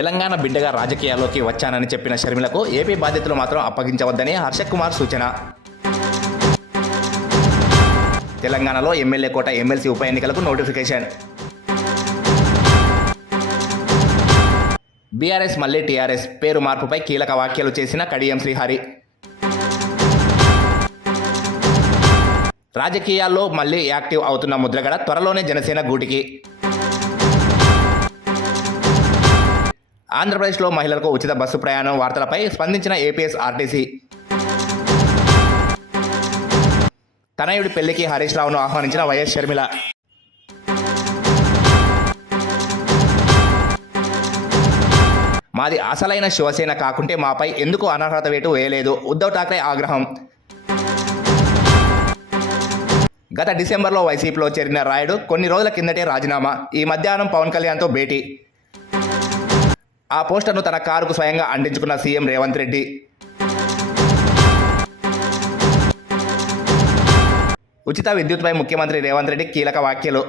తెలంగాణ బిడ్డగా రాజకీయాల్లోకి వచ్చానని చెప్పిన షర్మిలకు ఏపీ బాధ్యతలు మాత్రం అప్పగించవద్దని హర్షక్ కుమార్ సూచన. తెలంగాణలో ఎమ్మెల్యే కోట ఎమ్మెల్సీ ఉప ఎన్నికలకు నోటిఫికేషన్. బీఆర్ఎస్ మళ్ళీ టీఆర్ఎస్ పేరు మార్పుపై కీలక వ్యాఖ్యలు చేసిన కడియం శ్రీహరి. రాజకీయాల్లో మళ్ళీ యాక్టివ్ అవుతున్న ముద్రగడ త్వరలోనే జనసేన గూటికి. ఆంధ్రప్రదేశ్లో మహిళలకు ఉచిత బస్సు ప్రయాణం వార్తలపై స్పందించిన ఏపీఎస్ ఆర్టీసీ. తనయుడి పెళ్ళికి హరీష్ రావును ఆహ్వానించిన వైఎస్ షర్మిల. మాది అసలైన శివసేన కాకుంటే మాపై ఎందుకు అనర్హత వేటు వేయలేదు? ఉద్ధవ్ ఠాక్రే ఆగ్రహం. గత డిసెంబర్లో వైసీపీలో చేరిన రాయుడు కొన్ని రోజుల కిందటే రాజీనామా. ఈ మధ్యాహ్నం పవన్ కళ్యాణ్తో భేటీ. ఆ పోస్టర్ను తన కారుకు స్వయంగా అంటించుకున్న సీఎం రేవంత్ రెడ్డి. ఉచిత విద్యుత్పై ముఖ్యమంత్రి రేవంత్ రెడ్డి కీలక వ్యాఖ్యలు.